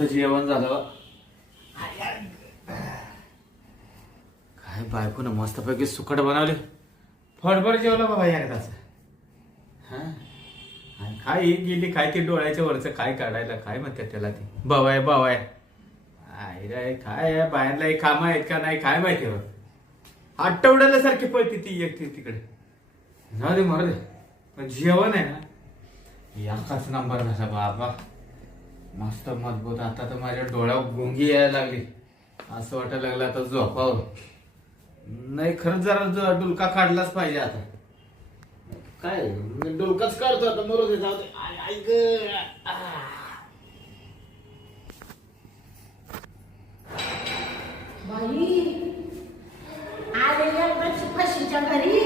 मस्त जेवण झालं. बा. काय बायकोनं मस्तपैकी सुकट बनवले. फडफड जेवलं बाबा एकदाच. हा? आणि काय ही गेली काय ती डोळ्याच्या वरचं काय काढायला काय म्हणतात त्याला ती? बावाय बावाय. आय रे काय आहे, बाहेरला एक काम आहेत का नाही काय माहिती बा. आठवड्याला सारखी पळते ती एकटी तिकडे. जाऊ दे मरू दे. पण जेवण आहे ना. याकाच नंबर झाला बाबा. मस्त मजबूत. आता तर माझ्या डोळ्यावर गुंगी यायला लागली. असं वाटायला लागलं आता झोपावं. नाही खरंच जरा ज- डुलका काढलाच पाहिजे आता. काय? मी डुलकाच काढतो आता मरू दे. फशीच्या घरी.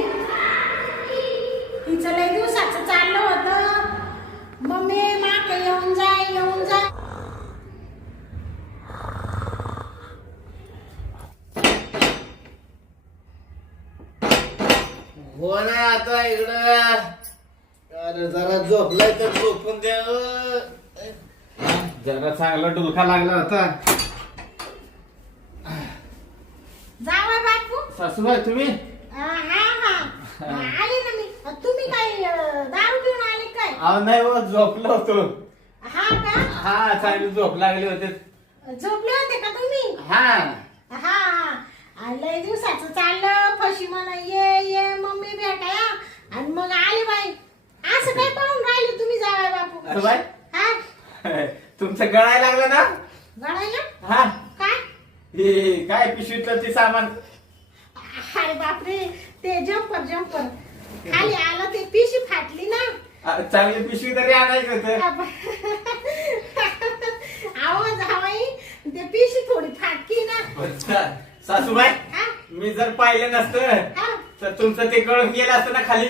तिचं लय दिवसाचं चाललं होतं. येऊन जाय येऊन जाय हो ना आता इकडं. अरे जरा झोपलाय तर झोपून द्या जरा चांगला डुलका लागला होता. जावं बापू. सासूबाई तुम्ही? हा हा. आले ना मी. तुम्ही काय अं, दारू पिऊन आले काय? अहो नाही हो झोपलो होतो. हा का? हा चांगली झोप लागले होते. झोपले होते का तुम्ही? हा. हा आणि लय दिवसाचं चाललं फशी म्हणा ये ये मम्मी भेटाया आणि मग आले बाई. असं काय पाहून राहिले तुम्ही जावाय बापू? अरे बाई. हा? तुमचं गळायला लागलं ना? गळायला? हा. काय? हे काय पिशवीतलं ते सामान? अरे बापरे ते जम्पर जम्पर खाली आलं ते पिशी फाटली ना. अ, चांगली पिशवी तरी आणायचं होतं. आवाज हवाई ते पिशी थोडी फाटकी ना. सासूबाई हा? मी जर पाहिलं नसतं हा. तर तुमचं ते गळून गेलं असतं ना खाली?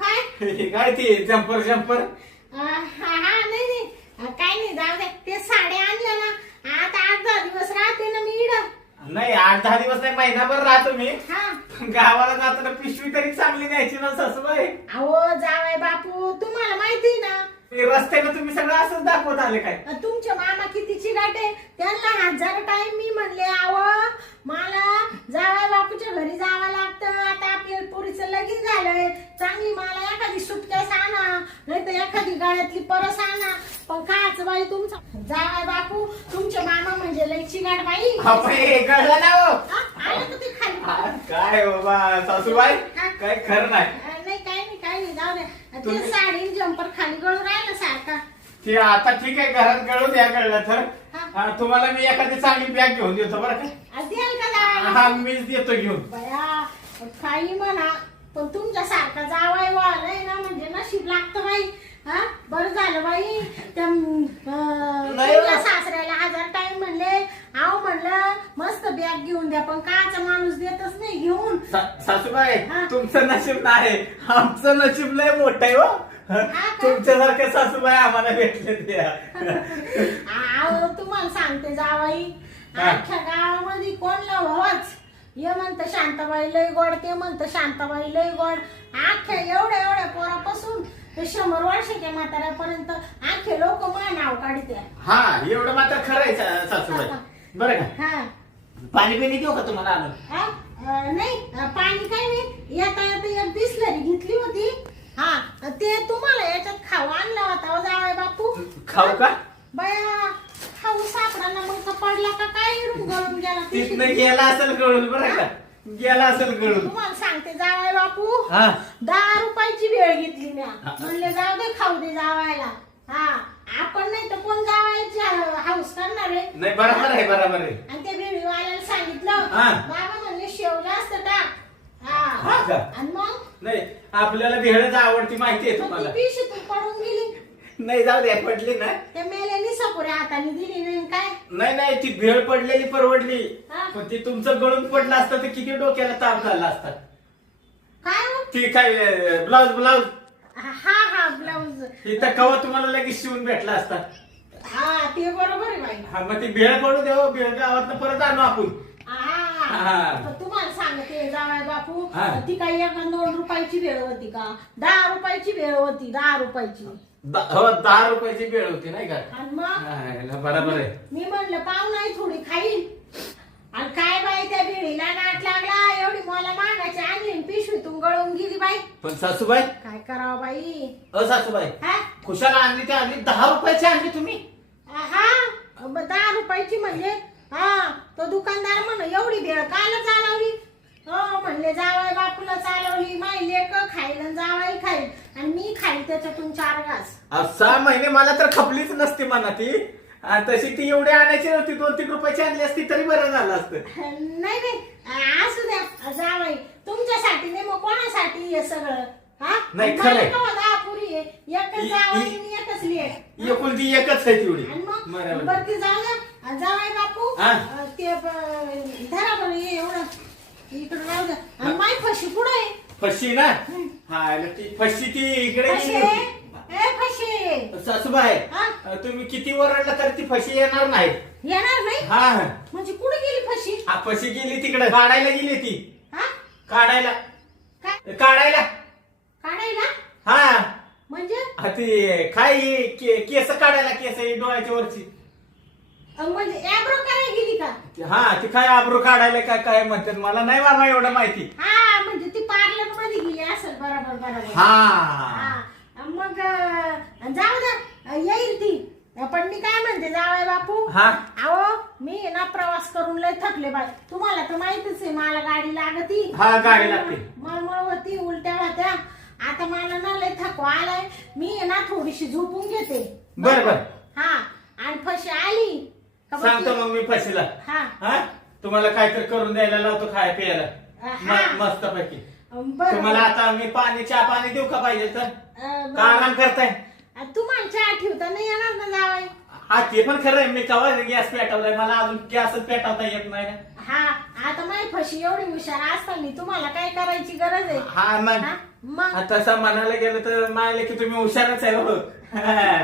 काय? हे काय ते जम्पर जम्पर अं, हा हा नाही नाही. अं, काय नाही जाऊ दे. ते साड्या आणल्या ना आता आठ दहा दिवस राहते ना मी इड. नाही आठ दहा दिवस नाही महिनाभर राहतो मी. हा. पण गावाला जाताना पिशवी तरी चांगली न्यायची ना सासूबाई. अहो जावाय बापू तुम्हाला माहिती ना ते रस्त्यानं तुम्ही सगळं असंच दाखवत आले काय? तुमच्या तुमचे मामा किती चिराटे त्यांना हजार टाइम मी म्हणले आव मला जावा बापूच्या घरी जावं लागतं. आता आपल्या पोरीचं लगीन झालंय. चांगली मला एखादी सुटकेस आणा नाही तर एखादी गाळ्यातली परस आणा. पण काच बाई तुमचा जावाय बापू तुमचे मामा म्हणजे लय चिगाट बाई. हे कळलं ना हो. हा, आलं का ते खाली? हा, काय बाबा सासूबाई? काय खरं नाही. अं, नाही काय नाही काय नाही जाऊ दे ते तुम्ही- साडी जम्पर खाली गळून राहिलं सारखा. ते आता ठीक आहे घरात गळून द्या कळलं तर. हा. हा, तुम्हाला मी एखादी चांगली बॅग घेऊन देतो बरं का? आज द्याल का जावायला हा मीच देतो घेऊन. बया काही म्हणा पण तुमच्या सारखा जावाय वालाय ना म्हणजे नशीब लागतं बाई. हा? बरं झालं बाई. त्या तुमच्या हो. सासऱ्याला हजार टाइम म्हणले. आव म्हणलं मस्त बॅग घेऊन द्या पण काचा माणूस देतच नाही घेऊन. सा- सासूबाई हा. तुमचं नशीब नाही. आमचं नशीब लय मोठं आहे हो. का? तुमच्यासारखे सासूबाई आम्हाला भेटले आव तुम्हाला सांगते जावाई. हा. अख्ख्या गावामध्ये कोणला व्हावच ये म्हणतं शांताबाई लय गोड ते म्हणतं शांताबाई लय गोड. अख्ख्या एवढ्या एवढ्या पोरापासून ते शंभर वर्षाच्या म्हाताऱ्यापर्यंत अख्खे लोक मला नाव काढते हा एवढं मात्र खरं आहे सा- सासूबाई. बरं का? हा. पाणी पिणी देऊ का तुम्हाला आणून हा? अं, नाही अं, पाणी काय नाही. येता येता एक बिसलरी घेतली होती. हा ते तुम्हाला याच्यात खाऊ आणला होता हो जावाय बापू. खाऊ का? बया खाऊ सापडा ना मग तो पडला का काय इडून गळून गेला? तिथनं पिशवीत. गेला असेल गळून बरं का? गेला असेल गळून. तुम्हाला सांगते जावाय बापू. हा? दहा रुपयाची वेळ घेतली म्या. म्हणले जाऊ दे खाऊ दे जावायला. हा? आपण नाही तर कोण जावायची हाऊस करणार आहे? नाही बरोबर आहे बरोबर आहे. आणि ते भेळीवाल्याला सांगितलं हा. बाबा म्हणले शेव जास्त टाक हा. हा का? आणि मग? नाही आपल्याला भेळच आवडती माहिती आहे मग ती तुम्हाला. पिशवीतून पडून गेली. नाही जाऊ द्या पडली ना. ते मेल्याने सपोऱ्या हाताने दिली नाही काय? नाही नाही ती भेळ पडलेली परवडली. हा. पण ती तुमचं गळून पडलं असतं तर किती डोक्याला ताप झाला असता. काय हो? ती काय ब्लाऊज ब्लाऊज? हा हा ब्लाऊज. इथं कवा तुम्हाला लगेच शिवून भेटला असता? हा ते बरोबर आहे बाई. हा मग ती भेळ पडू देऊ भेळ गावात परत आणू आपण. हा. हा. तर तुम्हाला सांगते जावाय बापू हा. ती काही एक दोन रुपयाची वेळ होती का? दहा रुपयाची वेळ होती दहा रुपयाची. द- हो दहा रुपयाची बेळ होती नाही का? आणि मग? हा, याला बरोबर आहे. मी म्हणलं पाहू नाही थोडी खाईल आणि काय बाई त्या बिडीला नाट लागला? एवढी मला मागायची आणली आणि पिशवीतून गळून गेली बाई. पण सासूबाई काय करावं बाई? अ सासूबाई हा? खुशाला आणली ते आणली दहा रुपयाची आणली तुम्ही. हा दहा रुपयाची म्हणजे हा तो दुकानदार म्हण एवढी भेळ काल चालवली हो म्हणले जावाय बापूला चालवली माय लेक खाईल आणि जावाई खाईल. आणि मी खाईल त्याच्यातून चार घास. अहो, सहा महिने मला तर खपलीच नसती म्हणा ती तशी ती एवढी आणायची नव्हती दोन तीन रुपयाची आणली असती तरी बरं झालं असतं. नाही नाही असू द्या जावाई तुमच्यासाठी नाही मग कोणासाठी हे सगळं? हा? नाही, मला. केव्हा आहे? एकच इ- जावाई इ- आणि एकच लेक एकुलती एकच आहे तेवढी. आणि मग? बरोबर. बरं. ते जाऊ द्या. आणि बापू हा? अं, ते ब- धरा बरं हे एवढं. इकडे राहू द्या. आणि माय फशी कुठं आहे? फशी ना? हा ती फशी ती इकडे फशी गेली होती. ए फशी. सासूबाई हा? अ, तुम्ही किती ओरडला तर ती फशी येणार नाही. येणार नाही? हा. म्हणजे कुठे गेली फशी? हा, फशी गेली तिकडे. काढायला गेली ती. हा? काढायला. काय? काढायला. काढायला? हा. म्हणजे? हा, ती काय ही के- केस काढायला केस ही डोळ्याच्या वरची. म्हणजे ऍब्रो करायला गेली का? हा ती काय आबरू काढायला काय काय म्हणतात? मला नाही बाबा एवढं माहिती. हा म्हणजे ती पार्लरमध्ये गेली असेल बरोबर बरोबर. हा. हा. मग अं, जाऊ द्या येईल ती. पण मी काय म्हणते जावाय बापू हा? अहो मी ना प्रवास करून लय थकले बाय तुम्हाला तर माहितीच आहे मला गाडी लागती. हा, गाडी लागते. मळमळ होती उलट्या होत्या आता मला ना लय थकवा आलाय. मी ना थोडीशी झोपून घेते. बर बर. हा. आणि फशी आली. सांगतो ती- मग मी फशीला. हा. हा? तुम्हाला काहीतरी करून द्यायला लावतो खाय प्यायला. हा. मस्त पैकी बरं. तुम्हाला आता मी पाणी चहा पाणी देऊ का पाहिजे तर? अं, का आराम करताय? बरं. तुम्हाला चहा ठेवता नाही येणार ना जावाय. हा ते पण खरं आहे. मी कवा गॅस पेटवलाय? मला अजून गॅसच पेटवता येत नाही. ना हा आता माझी फशी एवढी हुशार असताना तुम्हाला काय करायची गरज आहे? हा मग. हा? मग. हा, तसं म्हणायला गेलं तर मायले की तुम्ही हुशारच आहे हो. हा.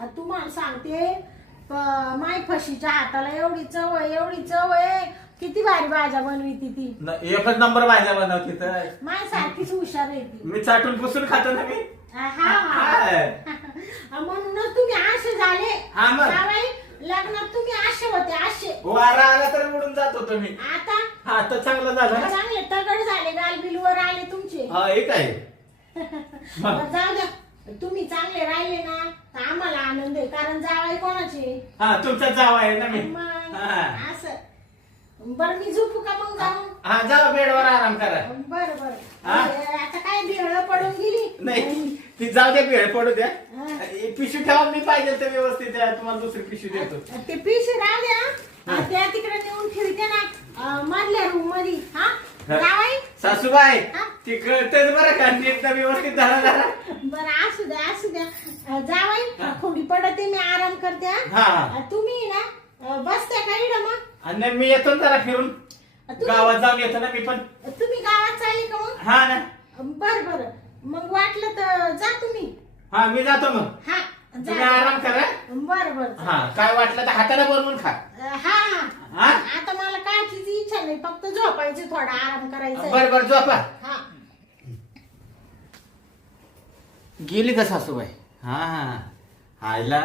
आ, तुम्हाला सांगते माय फशीच्या हाताला एवढी चव आहे एवढी चव आहे. किती भारी भाज्या बनविती ती. न- एकच नंबर भाज्या बनवते तर. माय सारखीच हुशार आहे ती. मी चाटून पुसून खातो ना मी. हा, हा, म्हणूनच तुम्ही आशे झाले. हा, मग. जावई, लग्नात तुम्ही आशे होते आशे वारा आला तर उडून जात होतो मी आता? हा तर चांगलं झालं. ना चांगले तगड झाले गालबिलवर आले तुमचे. हा एक आहे. बरं, जाऊ द्या. तुम्ही चांगले राहिले ना तर आम्हाला आनंद आहे. कारण जावाय कोणाचे? हा तुमचा जावा आहे ना मी. मग हा. असं. बरं मी झोपू का मग जाऊन? हा जावा बेडवर आराम करा. बर बर. हा? आता काय बिळ पडून गेली. नाही ती जाऊ द्या भेळ पडू द्या. हा. पिशवी ठेवा मी पाहिजे तर व्यवस्थित. द्या तुम्हाला दुसरी पिशवी देतो. ते पिशवी राहू द्या. त्या तिकडे नेऊन ठेवते ना. अं, मधल्या रूममध्ये हा. जावाई सासूबाई हा? ती कळतेच बरं का नीट व्यवस्थित धरा धरा बरं असू द्या असू द्या. अं, जावाई. थोडी पडते मी आराम करते हा? हा. अं, तुम्ही ना अं, बसत्या का इकडं मग? आणि मी येतो ना जरा फिरून. तुम्ही- गावात जाऊन येतो ना मी पण. तुम्ही गावात चालले का मग? हा ना. बर बर. मग वाटलं तर जा तुम्ही. हा मी जातो मग. हा. तुम्ही आराम करा. बर बर हा काय वाटलं तर हाताला बनवून खा. हा. आता मला कायचीच इच्छा नाही फक्त झोपायची थोडा आराम करायचा बर बर झोपा. हा. गेली का सासूबाई? हा आईला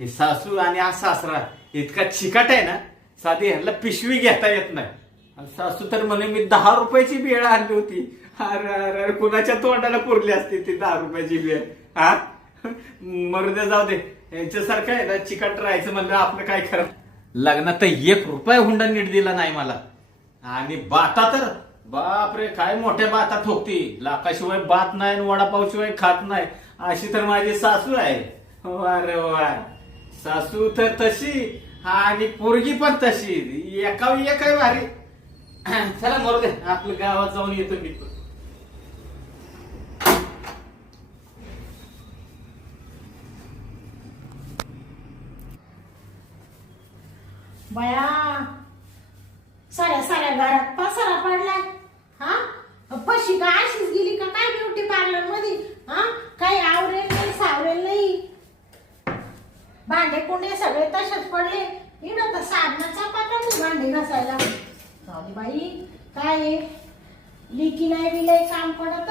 हे सासू आणि हा सासरा इतका चिकाट आहे ना साधी ह्याला पिशवी घेता येत नाही. आणि सासू तर म्हणे मी दहा रुपयाची बिळ आणली होती. अरे अरे अरे कुणाच्या तोंडाला पुरली असती ती दहा रुपयाची बिळ? हा? मरू दे जाऊ दे. यांच्यासारखं आहे ना चिकट राहायचं म्हणलं आपलं काय खरं? लग्नात एक रुपया हुंडा नीट दिला नाही मला. आणि बाता तर बापरे काय मोठ्या बाता ठोकती. लाकाशिवाय बात नाही आणि वडापावशिवाय खात नाही. अशी तर माझी सासू आहे. अरे वा सासू तर तशी आणि पोरगी पण तशी. एका एक आहे भारी. चला मरू दे आपलं गावात जाऊन येतो मी. बया. साऱ्या साऱ्या घरात पसारा पडलाय. हा? पशी का अशीच गेली का काय ब्युटी पार्लरमध्ये? हा? काही आवरेल नाही सावरेल नाही. भांडे कुंडे सगळे तसेच पडले. इकडं तर साधनाचा पाता नाही भांडे घासायला. जाऊ बाई. काय आहे? लिकी नाही बिलाई काम पडत.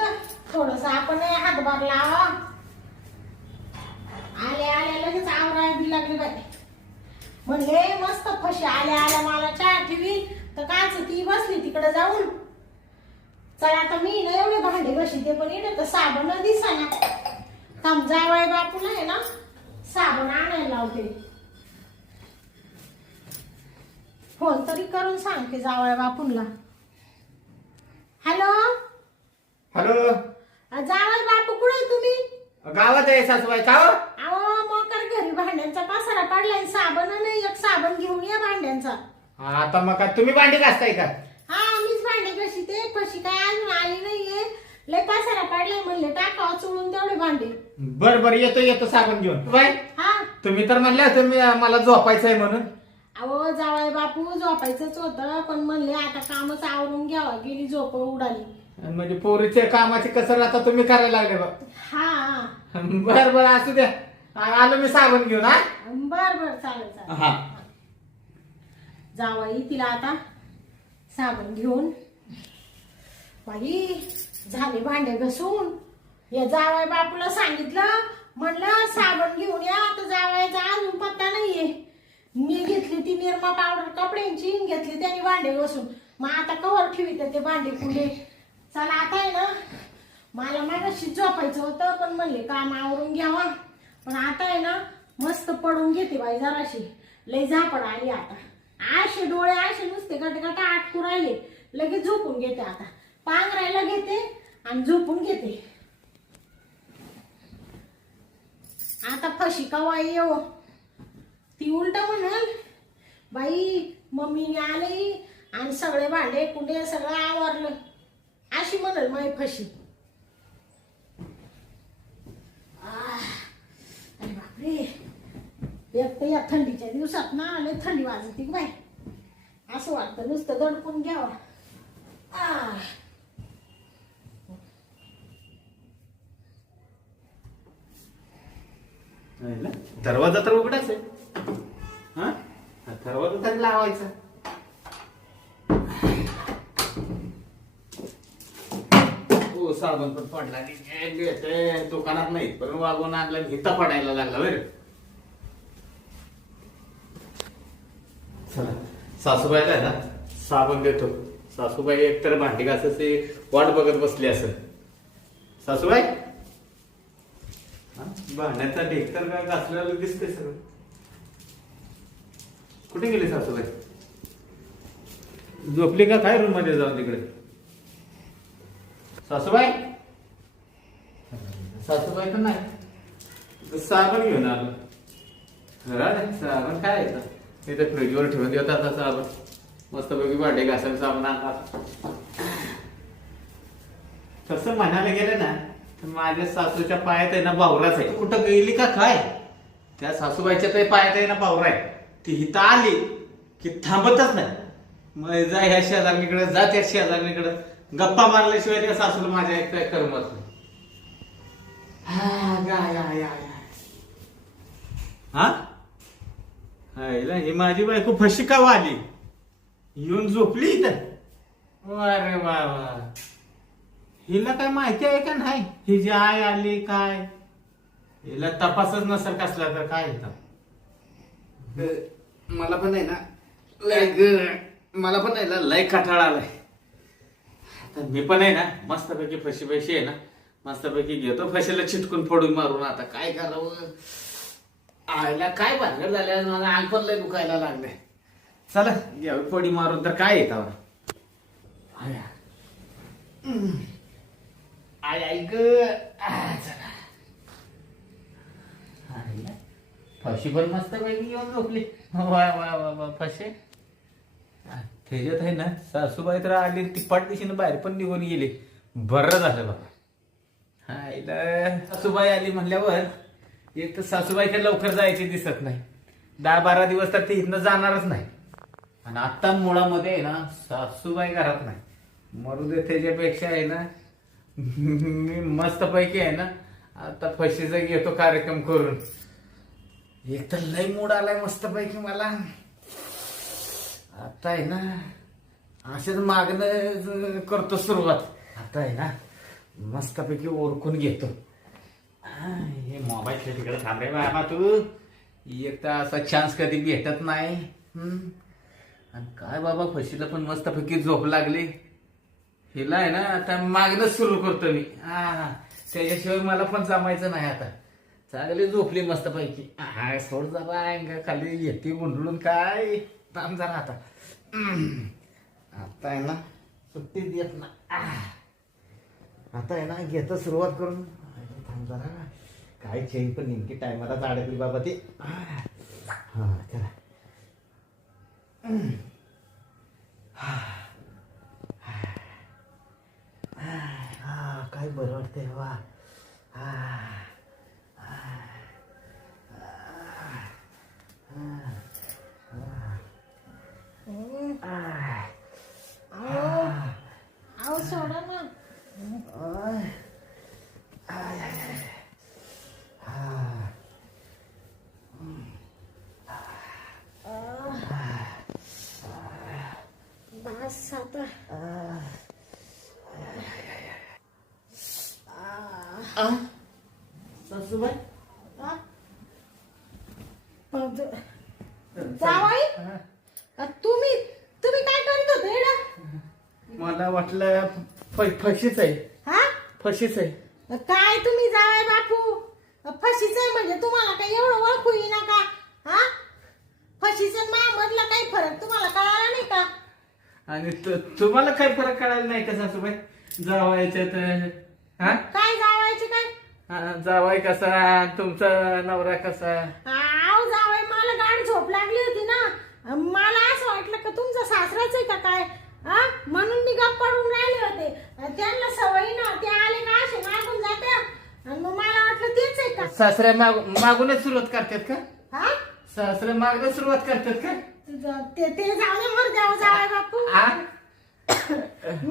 थोडस आपण हातभार लावा. आले आल्या लगेच आवराय बी लागले बाई. म्हणले मस्त फशी आल्या आल्या मला चहा ठेवी. तर काच ती बसली तिकडे जाऊन. चला आता मी ना एवढे भांडे बशी ते पण येते तर साबण दिसाना. थांब जावाय बापूला आहे ना साबण आणायला लावते. फोन तरी करून सांगते जावाय बापूला. हॅलो? हॅलो? जावाय बापू कुठे तुम्ही? गावात आहे सासूबाई का हो? अहो मोकर घरी भांड्यांचा पसारा पडलाय साबण नाही एक साबण घेऊन या भांड्यांचा. हा, आता मग काय तुम्ही भांडी घासताय का? हा मीच भांडे कशी ते कशी काय अजून आली नाहीये. लय पसारा पडलाय म्हणले टाकावं चोळून तेवढे भांडे. बर बर येतो येतो साबण घेऊन. बाय. हा. तुम्ही तर म्हणले तुम्ही मला झोपायचं आहे म्हणून. अहो जावाय बापू झोपायचंच होतं पण म्हणले आता कामच आवरून घ्यावा गेली झोप उडाली. आणि म्हणजे पोरीच्या कामाची कसर आता तुम्ही करायला लागले बा हा. बर बर असू द्या. आलो मी साबण घेऊन हा? बर बर चालेल चालेल. हा. जावाई तिला आता साबण घेऊन. बाई झाले भांडे घसून. या जावाय बापूला सांगितलं म्हणलं साबण घेऊन या तर जावायचा अजून पत्ता नाहीये. मी घेतली ती निरमा पावडर कपड्यांची घेतली त्याने भांडे घसून. मग आता कवर ठेवीत ते भांडे कुंडे. चला आता आहे ना मला मागाशी झोपायचं होतं पण म्हणले काम आवरून घ्यावा. पण आता आहे ना मस्त पडून घेते बाई जराशी. लय झापड आली आता. आशे डोळे आशे नुसते गटगट आटकू राहिले. लगेच झोपून घेते आता. पांघरायला घेते आणि झोपून घेते. आता फशी कवा येऊ हो. ती उलट म्हणाल बाई मम्मीने आले आणि सगळे भांडे कुंडे सगळं आवरलं. अशी म्हणाल माई फशी आह, अरे बापरे एक तर या थंडीच्या दिवसात ना लय थंडी वाजते ग बाई. असं वाटतं नुसतं दडपून घ्यावा. दरवाजा तर उघडाच आहे. हा? दरवाजा तरी लावायचा. हो साबण पण पडला. घेते दुकानात नाही पण वागून आणला घेता पडायला लागला बरं चला सासूबाईला आहे ना? साबण देतो. सासूबाई एकतर भांडी घासायचे वाट बघत बसली असं सासूबाई? हा? भांड्याचा ढेक तर काय घासलेलं दिसतंय सगळं. कुठे गेले सासूबाई? झोपली का? काय रूममध्ये जाऊन तिकडे? सासूबाई? सासूबाई तर नाही. साबण घेऊन आलो. राहते साबण काय येतं इथं फ्रीजवर ठेवून देतात आता साबण मस्त पैकी भांडे घासायला साबण आणतात तसं म्हणायला गेलं ना तर माझ्या सासूच्या पायात आहे ना भावराच आहे. कुठं गेली का काय? त्या सासूबाईच्या तरी पायात आहे ना भावरा आहे. ती हिथं आली की थांबतच नाही. मग जा ह्या शेजारणीकडे जा त्या शेजारणीकडे. गप्पा मारल्याशिवाय त्या सासूला माझ्या एक काय करमत नाही. हा, आय. हा माझी बायको फशी का आली येऊन झोपली इथं. अरे वा वा हिला काय माहिती आहे का नाही? ही जी आय आली काय? हिला तपासच नसेल कसला तर काय येतं मला पण आहे ना लय ग- मला पण आहे ना लय कठाळा आलाय. तर मी पण आहे ना मस्तपैकी फशी फशी आहे ना मस्तपैकी घेतो फशीला चिटकून फोडून मारून आता काय करावं? आयला काय भानगड झाल्या? मला अंग पण लय दुखायला लागले चला घ्यावी पडी मारून तर काय येत? आया. आय ऐक चला. फशी पण मस्त पैकी येऊन झोपली. वा वाय वा वा फशी त्याच्यात आहे ना सासूबाई तर आली ती दिशेनं बाहेर पण निघून गेली. बरं झालं बाबा. हायला सासूबाई आली म्हणल्यावर एक तर सासूबाई काही लवकर जायची दिसत नाही. दहा बारा दिवस तर ती इथनं जाणारच नाही. आणि आत्ता मुळामध्ये आहे ना सासूबाई घरात नाही. मरू दे त्याच्यापेक्षा आहे ना मी मस्तपैकी आहे ना आता फशीचा घेतो कार्यक्रम करून. एक तर लय मूड आलाय मस्तपैकी मला. आता आहे ना असेच मागणं करतो सुरुवात. आता आहे ना मस्तपैकी ओळखून घेतो. हे मोबाईल तिकडे थांब रे बाबा तू. एक तर असा चान्स कधी भेटत नाही. आणि काय बाबा फशीला पण मस्तपैकी झोप लागली. हिला आहे ना आता मागणंच सुरू करतो मी. हा त्याच्याशिवाय मला पण जमायचं नाही आता. चांगली झोपली मस्तपैकी. हाय सोड जरा अंगा खाली येते गुंडळून काय? थांब जरा आता. आता आहे ना सुट्टी देत ना. आता आहे ना घेतो सुरुवात करून. जरा. काय चेन पण नेमकी टायमाला अडकली बाबा ती. हा चला. हा काय बरं वाटतंय वा हम्म. अहो अहो सोडा ना. सासूबाई हा? जावई अ, तुम्ही तुम्ही काय करीत होते? मला वाटलं फ- फशीच आहे हा फशीच आहे काय तुम्ही जावाय बापू? फशीच आहे म्हणजे तुम्हाला काय एवढं ओळखू येईना का? हा? फशीच मधला काही फरक तुम्हाला कळाला नाही का? आणि तु- तुम्हाला काय फरक कळायला नाही का सासूबाई? जावायच्यात हा? काय जावायचे काय? हा, जावाय कसा? तुमचा नवरा कसा आव जावाय मला गाड झोप लागली होती ना मला असं वाटलं का तुमचा सासराच आहे का काय हा म्हणून मी गप्प पडून राहिले होते त्यांना सवयी ना ते आले का असे मागून जाते आणि मग मला वाटलं तेच आहे का सासऱ्या माग मागूनच सुरुवात करतात का? हा? सासऱ्या सुरुवात करतात का? तुझं- ते ते जाऊ दे मर जावाय बापू?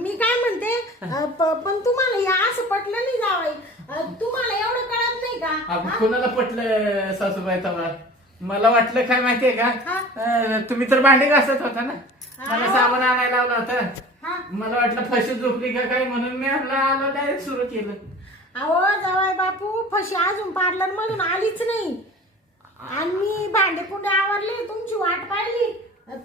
मी काय म्हणते अ, प- पण तुम्हाला हे असं पटलं नाही जावई. अ, तुम्हाला एवढं कळत नाही का? हा? कोणाला पटलं सासूबाई तवा? मला वाटलं काय माहितीये का? हा. अं, तुम्ही तर भांडे घासत होता ना? मला हा. साबण आणायला लावला होता. हा? मला वाटलं फशी झोपली का काय म्हणून मी आपला आलो डायरेक्ट सुरू केलं. अहो जावाय बापू फशी अजून पार्लर मधून आलीच नाही. आणि मी भांडे कुंडे आवरले तुमची वाट पाहिली.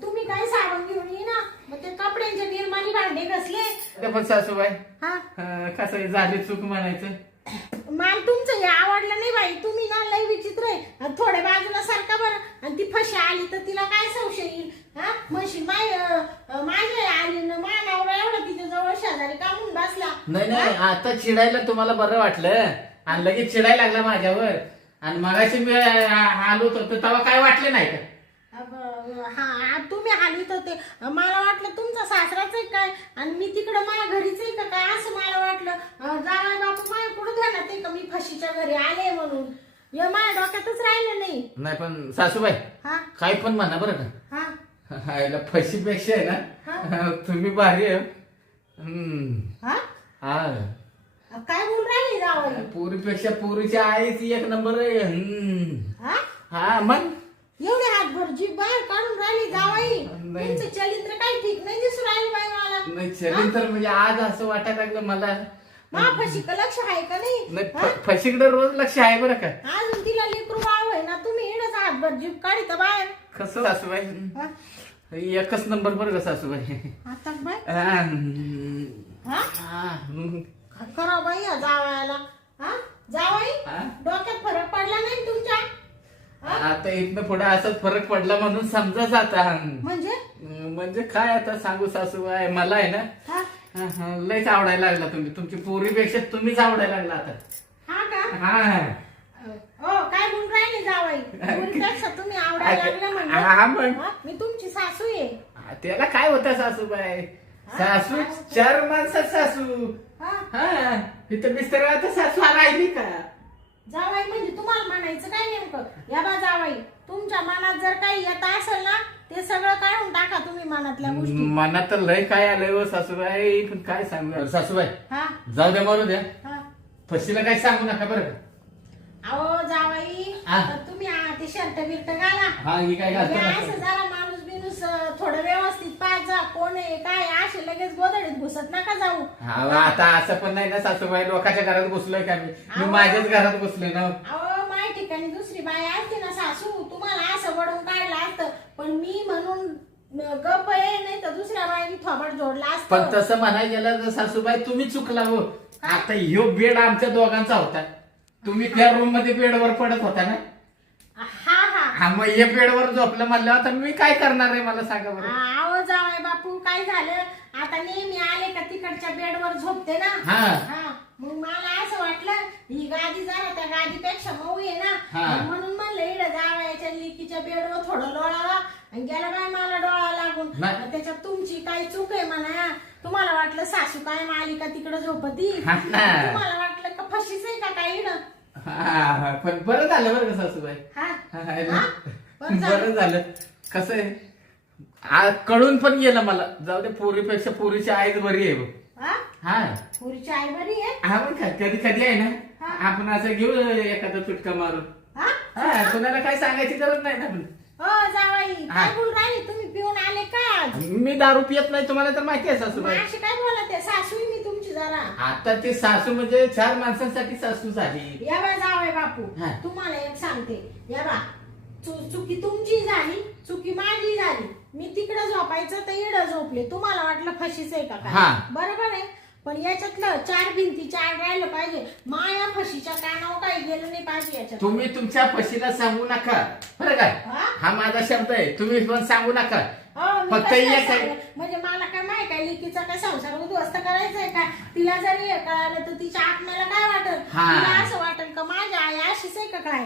तुम्ही काय साबण घेऊन ये ना. मग ते कपड्यांचे निर्माणी भांडे घसले. ते पण सासूबाई हा. अं, कसं आहे, झाली चूक म्हणायचं. मला तुमचं हे आवडलं नाही बाई. तुम्ही ना लय विचित्र आहे. थोड्या बाजूला सारखा बरं. आणि ती फशी आली तर तिला काय संशय येईल? हा? म्हशी माय माझ्या आली ना मानावर एवढा तिच्या जवळ शेजारी का म्हणून बसला. नाही नाही आता चिडायला तुम्हाला बरं वाटलं. आणि लगेच चिडायला लागला माझ्यावर. आणि मगाशी मी आ- आलो होतो तर तेव्हा काय वाटलं नाही का? हा तुम्ही हालीत होते. मला वाटलं तुमचा सासराच आहे काय? आणि मी तिकडं माझ्या घरीच आहे का काय? असं मला वाटलं. जावई बापू माझ्या कुठं ध्यानात आहे का? मी फशीच्या घरी आले म्हणून. हे माझ्या डोक्यातच राहिलं नाही. नाही पण सासूबाई हा? काय पण म्हणा बरं का. हा? हायला फशीपेक्षा आहे ना तुम्ही भारी आहे. हम्म. हा? हा. काय बोल राहिली जावई? पोरीपेक्षा पोरीची आईच एक नंबर आहे. हम्म. हा? हा मग? एवढे हातभर जीभ बाहेर काढून राहिली जावाई नाही. तुमचं चरित्र काही ठीक नाही दिसून राहिलं बाई मला नाही चलीन तर म्हणजे आज असं वाटायला लागलं मला मा फशी का लक्ष आहे का नाही नाही हा? फ- फशीकडे रोज लक्ष आहे बरं का अजून तिला लेकरू बाळ आहे ना तुम्ही इडच हातभर जीभ काढित बाहेर कसं सासूबाई हा? एकच नंबर बरं का सासूबाई आता बाई हा. हा. करा बाई या जावयाला हा जावाई हा? डोक्यात फरक पडला नाही तुमच्या? आता इथनं पुढे असाच फरक पडला म्हणून समजा जाता म्हणजे? म्हणजे काय आता सांगू सासूबाई मला आहे ना हा? हा, हा, लयच आवडायला लागला तुम्ही. तुमची पोरीपेक्षा तुम्हीच आवडायला लागला आता. हा का? हा. हो काय बोल राहिले जावाई? मुलीपेक्षा तुम्ही आवडायला लागले हा? मी तुमची सासू आहे. त्याला काय होतं सासूबाई? सासू चार माणसात सासू. हा. इथं बिस्तरात सासू राहिली का? जावाई म्हणजे तुम्हाला म्हणायचं काय नेमकं? या बा जावाई तुमच्या मनात जर काही येत असेल ना ते सगळं काढून टाका तुम्ही मनातल्या गोष्टी. मनात तर लय काय आलंय हो सासूबाई पण काय सांगू? सासूबाई हा? जाऊ द्या मारू द्या. हा. फशीला काही सांगू नका बरं का? अहो जावाई हा. तर तुम्ही आ, ते शर्ट बिर्ट घाला. हा ही काय हे घालतो असं जरा माणूस अं, थोडं व्यवस्थित पाहायचा कोण आहे काय असे लगेच गोदडीत घुसत नका जाऊ. हा आता असं पण नाही ना सासूबाई लोकांच्या घरात घुसलोय का मी? मी. माझ्याच घरात घुसलोय ना. अहो माझ्या ठिकाणी दुसरी बाई असते ना सासू तुम्हाला असं वडून काढलं असतं. पण मी म्हणून गप आहे नाही तर दुसऱ्या बाईनी थोबड जोडला पण असतं तसं म्हणायला गेलं तर सासूबाई तुम्ही चुकला हो. आता ह्यो बेड आमच्या दोघांचा होता. तुम्ही त्या रूममध्ये बेडवर पडत होता ना? हा मग हे बेडवर झोपलं म्हणल्यावर तर मी काय करणार आहे मला सांगा बरं. आहो जावाय बापू काय झालं? आता नेहमी आले का तिकडच्या बेडवर झोपते ना? हा. हा मग मला असं वाटलं ही गादी जरा त्या गादीपेक्षा मऊ आहे ना? हा. म्हणून म्हणलं इकडे जावायच्या लिकीच्या बेडवर थोडं लोळावा. आणि गेला काय मला डोळा लागून? नाही. मग त्याच्यात तुमची काही चूक आहे म्हणा. तुम्हाला वाटलं सासू काय माली का तिकडे झोपती? हा ना. तुम्हाला वाटलं का फशीच आहे का काही ना हा, पण बरं झालं बरं का सासूबाई? हा. हा, हा? बरं झालं. बरं झालं. कसं आहे? आ, कळून पण गेलं मला. जाऊ दे पोरीपेक्षा पोरीची आईच बरी आहे बघ. हा? हा. पुरीची आई बरी आहे? हा पण कधी कधी आहे ना. हा. आपण असं घेऊ एखादा तुटका मारून. हा? हा कोणाला काय सांगायची गरज नाही ना. आपण हो जावाई. हा. काय बोल राहिले? तुम्ही पिऊन आले का आज? मी दारू पियत नाही तुम्हाला तर माहिती आहे सासूबाई. अशी काय बोलत आहे? सासू मी जरा. आता ते सासू म्हणजे चार माणसांसाठी सासू झाली. या बा जावय बापू. हा. तुम्हाला एक सांगते. या बा चु- चुकी तुमची झाली चुकी माझी झाली. मी तिकडे झोपायचं तर इडं झोपले. तुम्हाला वाटलं फशीच आहे का हा. काय बरोबर आहे? पण याच्यातलं चार भिंती चार राहिलं पाहिजे. माया फशीच्या कानावर काही गेलं नाही पाहिजे याच्यात. तुम्ही तुमच्या पशीला सांगू नका. बरं का? हा? हा माझा शब्द आहे. तुम्ही पण सांगू नका. मी फक्त कसं एक आहे. सांगेन? म्हणजे मला काय माहिती काय लिकीचा काय संसार उद्ध्वस्त करायचंय का? तिला जरी हे कळालं तर तिच्या आत्म्याला काय वाटत हा. तिला असं वाटत का माझी आई अशीच आहे का काय?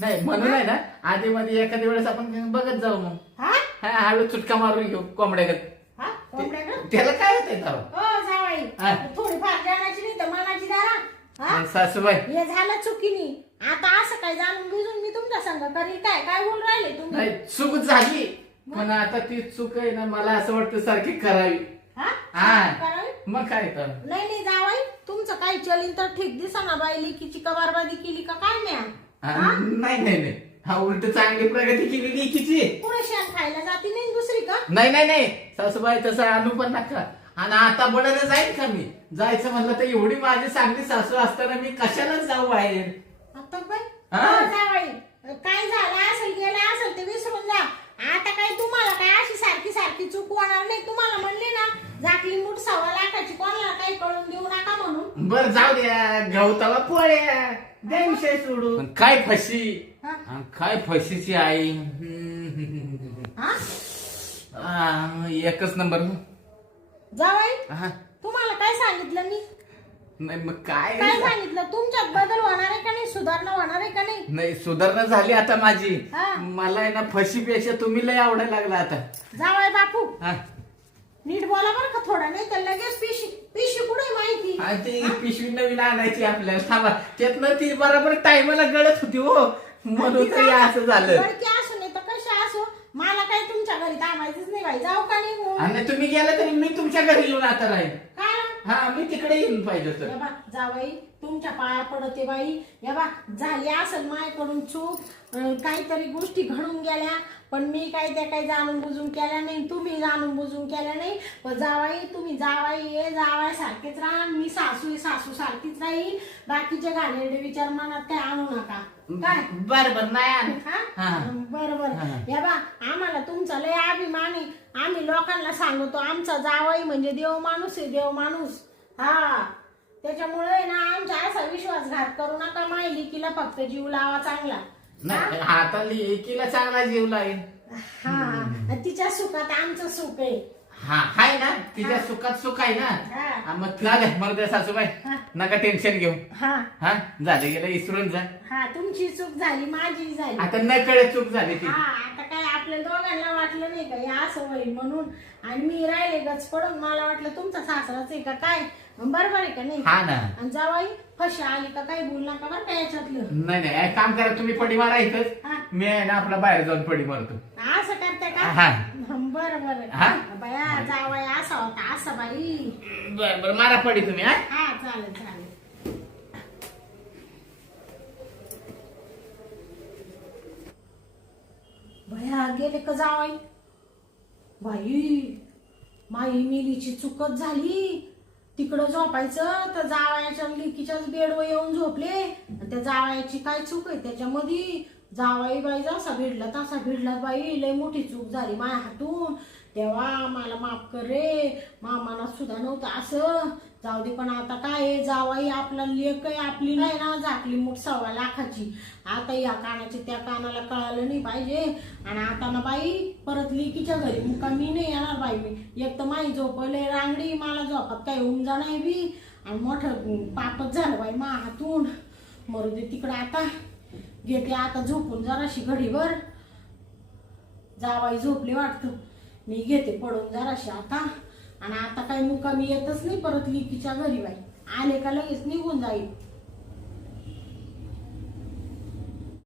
नाही म्हणून आहे ना आधी मध्ये एखाद्या वेळेस आपण बघत जाऊ मग. हा? हा हळू चुटका मारून घेऊ कोंबड्यागत. हा कोंबड्या का? त्याला काय होतंय तेव्हा? हो जावाई. हा. थोडीफार जाण्याची नाही तर मनाची दारा हा? सासूबाई. हे झालं चुकीनी. आता असं काय जाणून बुजून मी तुमच्या संग करील काय काय बोल राहिले तुम्ही? नाही चूक झाली. पण आता ती चूक आहे ना मला असं वाटतं सारखी करावी. हा? हा. करावी? मग काय तर. नाही नाही जावाई. तुमचं काही चलीन तर ठीक. दिसा ना बाई लिकीची कबारबादी केली का काय नाही हा, नाही नाही नाही. हा उलट चांगली प्रगती केलेली एकीची पुढे शेण खायला जाती नाही दुसरी का? नाही नाही नाही. सासूबाई तसं आणू पण नका. आणि आता बडायला जाईल का मी? जायचं म्हणलं तर एवढी माझी चांगली सासू असताना मी कशालाच जाऊ बाहेर? आता बाई हा? हो, जावाई काय झालं असेल गेलं असेल ते विसरून जा. आता काय तुम्हाला काय अशी सारखी सारखी चूक होणार नाही? तुम्हाला म्हणले ना जाकली मूठ सव्वा लाखाची कोणाला काही कळून देऊ नका म्हणून. बर जाऊ द्या. गवताला पोळ्या. द्या विषय सोडून. काय फशी? हा? काय फशीची आई? हा? आ, एकच नंबर. जावाई हा, तुम्हाला काय सांगितलं मी? नाही मग काय? काय सांगितलं? तुमच्यात बदल होणार आहे का नाही? सुधारणा होणार आहे का नाही? नाही सुधारणा झाली आता माझी. हा. मला आहे ना फशीपेक्षा तुम्ही लय आवडायला लागला आता. जावाय बापू हा. नीट बोला बरं का थोडं नाही तर लगेच पिशी पिशी कुठे माहिती? आणि ती पिशवी नवीन आणायची आपल्याला. थांबा. त्यातनं ती बरोबर टायमाला गळत होती हो. म्हणून तरी असं झालं. बडकी असू नाही तर कशा असो मला काही तुमच्या घरी थांबायचंच नाही बाई. जाऊ का नाही आणि तुम्ही गेला तरी मी तुमच्या घरी येऊन आता राहील हा मी तिकडे येऊन पाहिजे तर. या बा जावाई तुमच्या पाया पडते बाई. या बा झाली असेल मायकडून चूक. अं, काहीतरी गोष्टी घडून गेल्या पण मी काही त्या काही जाणून बुजून केल्या नाही तुम्ही जाणून बुजून केल्या नाही. पण जावाई तुम्ही जावाई ये जावाय सारखेच राहा. मी सासू आहे सासू सारखीच राहील. बाकीचे घाणेरडे विचार मनात काय आणू नका. काय? बर बर नाही आण. हा? हा. बरोबर हा. या बा आम्हाला तुमचा लय अभिमान आहे. आम्ही लोकांना सांगतो आमचा जावई म्हणजे देव माणूस आहे देव माणूस. हा. त्याच्यामुळे ना आमचा असा विश्वासघात करू नका माय लिकीला फक्त जीव लावा चांगला. नाही आता एकीला चांगला जीव लागेल हा. तिच्या सुखात आमचं सुख आहे. हा हाय ना तिच्या सुखात सुख आहे ना. हा. हा, मग झालं मग द्या सासूबाई. हा. नका टेन्शन घेऊ. हा. हा झालं गेलं इसरून जा. हा तुमची चूक झाली माझी झाली. आता न कळे चूक झाली ती. हा आता काय आपल्या दोघांना वाटलं नाही का हे असं होईल म्हणून. आणि मी राहिले गच पडून मला वाटलं तुमचा सासराच आहे का काय? बरोबर आहे का नाही? हा ना. आणि जावाई फशा आली का काही बोल का याच्यातलं? नाही नाही काम करा तुम्ही पडी मारायचं मी आहे ना आपला बाहेर जाऊन पडी मारतो. असं करते का? बरं हा. बरं जावाई असा होता असा बाई. बरं बरं मारा पडी तुम्ही हा चालेल चालेल. बया गेले का जावाई? बाई माई मेलीची चुकत झाली. तिकडं झोपायचं तर जावयाच्या लेकीच्याच बेडवर येऊन झोपले. आणि त्या जावयाची काय चूक आहे? त्याच्यामध्ये जावाई बाई जसा भिडला तसा भिडला बाई. लय मोठी चूक झाली माझ्या हातून. तेव्हा मला माफ कर रे. मामाना सुद्धा नव्हतं असं. जाऊ दे पण आता काय आहे, जावाई आपला लेक आहे आपली नाही ना झाकली मूठ सव्वा लाखाची. आता या कानाची त्या कानाला कळालं नाही पाहिजे. आणि आता ना बाई परत लेकीच्या घरी मुकामी नाही येणार बाई मी. एक तर माई झोपले रांगडी मला झोपात काय होऊन नाही बी. आणि मोठं पापच झालं बाई मा हातून. मरू दे तिकडं आता. घेते आता झोपून जराशी घडीभर. जावाई झोपली वाटतं. मी घेते पडून जराशी आता. आणि आता काही मुकामी येतच नाही परत लिकीच्या घरी बाई. आले का लगेच निघून जाईल.